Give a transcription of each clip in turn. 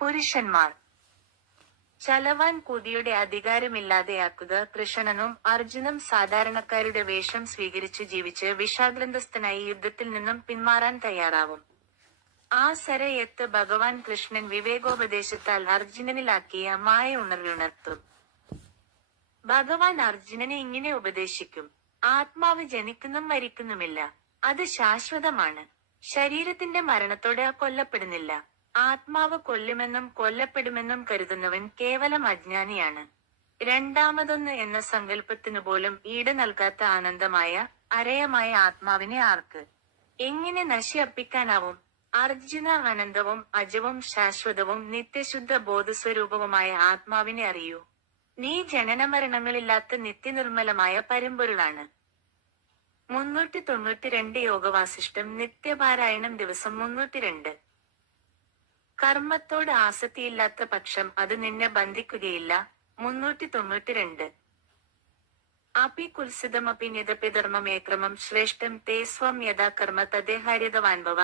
പുരുഷന്മാർ. ചലവാൻ കുതിയുടെ അധികാരമില്ലാതെയാക്കുക. കൃഷ്ണനും അർജുനും സാധാരണക്കാരുടെ വേഷം സ്വീകരിച്ചു ജീവിച്ച് വിഷാഗ്രന്തസ്ഥനായി യുദ്ധത്തിൽ നിന്നും പിന്മാറാൻ തയ്യാറാവും. ആ സരയത്ത് ഭഗവാൻ കൃഷ്ണൻ വിവേകോപദേശത്താൽ അർജുനനിലാക്കിയ മായ ഉണർത്തും. ഭഗവാൻ അർജുനനെ ഇങ്ങനെ ഉപദേശിക്കും: ആത്മാവ് ജനിക്കുന്നും മരിക്കുന്നുമില്ല. അത് ശാശ്വതമാണ്. ശരീരത്തിന്റെ മരണത്തോടെ കൊല്ലപ്പെടുന്നില്ല. ആത്മാവ് കൊല്ലുമെന്നും കൊല്ലപ്പെടുമെന്നും കരുതുന്നവൻ കേവലം അജ്ഞാനിയാണ്. രണ്ടാമതൊന്ന് എന്ന സങ്കല്പത്തിനു പോലും ഈട് നൽകാത്ത ആനന്ദമായ അരയമായ ആത്മാവിനെ ആർക്ക് എങ്ങനെ നശിപ്പിക്കാനാവും? അർജുന, അനന്തവും അജവും ശാശ്വതവും നിത്യശുദ്ധ ബോധസ്വരൂപവുമായ ആത്മാവിനെ അറിയൂ. നീ ജനനമരണങ്ങളില്ലാത്ത നിത്യനിർമ്മലമായ പരമ്പൊരുളാണ്. 392 യോഗവാസിഷ്ടം നിത്യപാരായണം ദിവസം 302. കർമ്മത്തോട് ആസക്തിയില്ലാത്ത പക്ഷം അത് നിന്നെ ബന്ധിക്കുകയില്ല. 392. അപി കുൽസിതമപി നിതപിധർമ്മമേക്രമം ശ്രേഷ്ഠം തേ സ്വം യഥാ കർമ്മ തദേഹാര്യതവാൻഭവ.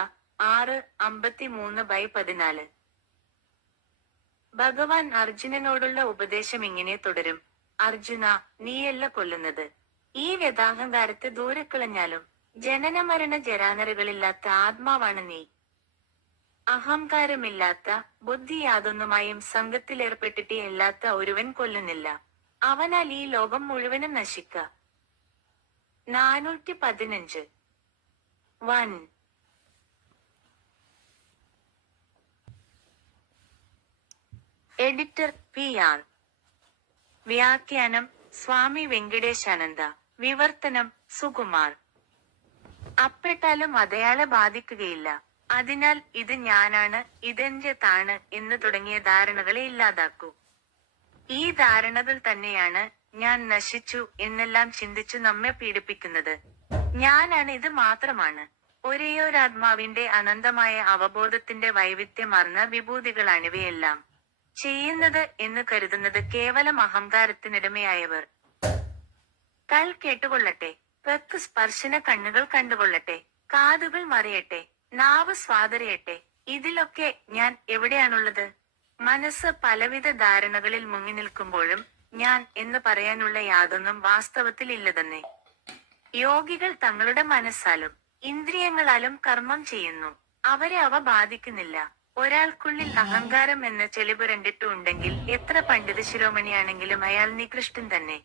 6:53/14. ഭഗവാൻ അർജുനനോടുള്ള ഉപദേശം ഇങ്ങനെ തുടരും: അർജുന, നീയല്ല കൊല്ലുന്നത്. ഈ വ്യഥാഹങ്കാരത്തെ ദൂരെ കളഞ്ഞാലും ജനനമരണ ജരാനരകളില്ലാത്ത ആത്മാവാണ് നീ. അഹങ്കാരമില്ലാത്ത, ബുദ്ധി യാതൊന്നുമായും സംഘത്തിലേർപ്പെട്ടിട്ടേ ഇല്ലാത്ത ഒരുവൻ കൊല്ലുന്നില്ല. അവനാൽ ഈ ലോകം മുഴുവനും നശിക്ക. 415. 1. Editor PR. വ്യാഖ്യാനം സ്വാമി വെങ്കിടേശാനന്ദ. വിവർത്തനം സുകുമാർ. അപ്പെട്ടാലും അതയാളെ ബാധിക്കുകയില്ല. അതിനാൽ ഇത് ഞാനാണ്, ഇതെന്റെ താണ് എന്ന് തുടങ്ങിയ ധാരണകളെ ഇല്ലാതാക്കൂ. ഈ ധാരണകൾ തന്നെയാണ് ഞാൻ നശിച്ചു എന്നെല്ലാം ചിന്തിച്ചു നമ്മെ പീഡിപ്പിക്കുന്നത്. ഞാനാണ്, ഇത് മാത്രമാണ്. ഒരേയൊരാത്മാവിന്റെ അനന്തമായ അവബോധത്തിന്റെ വൈവിധ്യമാർന്ന വിഭൂതികളാണിവയെല്ലാം. ചെയ്യുന്നത് എന്ന് കരുതുന്നത് കേവലം അഹങ്കാരത്തിനിടമയായവർ. കൽ കേട്ടുകൊള്ളട്ടെ, ത്വക്ക് സ്പർശന കണ്ണുകൾ കണ്ടുകൊള്ളട്ടെ, കാതുകൾ മറിയട്ടെ, നാവ് സ്വാതറിയട്ടെ. ഇതിലൊക്കെ ഞാൻ എവിടെയാണുള്ളത്? മനസ്സ് പലവിധ ധാരണകളിൽ മുങ്ങി നിൽക്കുമ്പോഴും ഞാൻ എന്ന് പറയാനുള്ള യാതൊന്നും വാസ്തവത്തിൽ ഇല്ലതന്നെ. യോഗികൾ തങ്ങളുടെ മനസ്സാലും ഇന്ദ്രിയങ്ങളാലും കർമ്മം ചെയ്യുന്നു. അവരെ അവ ബാധിക്കുന്നില്ല. ഒരാൾക്കുള്ളിൽ അഹങ്കാരം എന്ന ചെളിപുരണ്ടിട്ടുണ്ടെങ്കിൽ എത്ര പണ്ഡിത ശിരോമണിയാണെങ്കിലും അയാൾ നികൃഷ്ടൻ തന്നെ.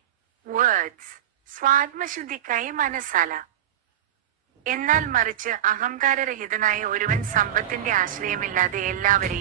വേർഡ്സ് സ്വാത്മശുദ്ധിക്കായി മനസ്സാല. എന്നാൽ മറിച്ച് അഹങ്കാരരഹിതനായ ഒരുവൻ സമ്പത്തിന്റെ ആശ്രയമില്ലാതെ എല്ലാവരെയും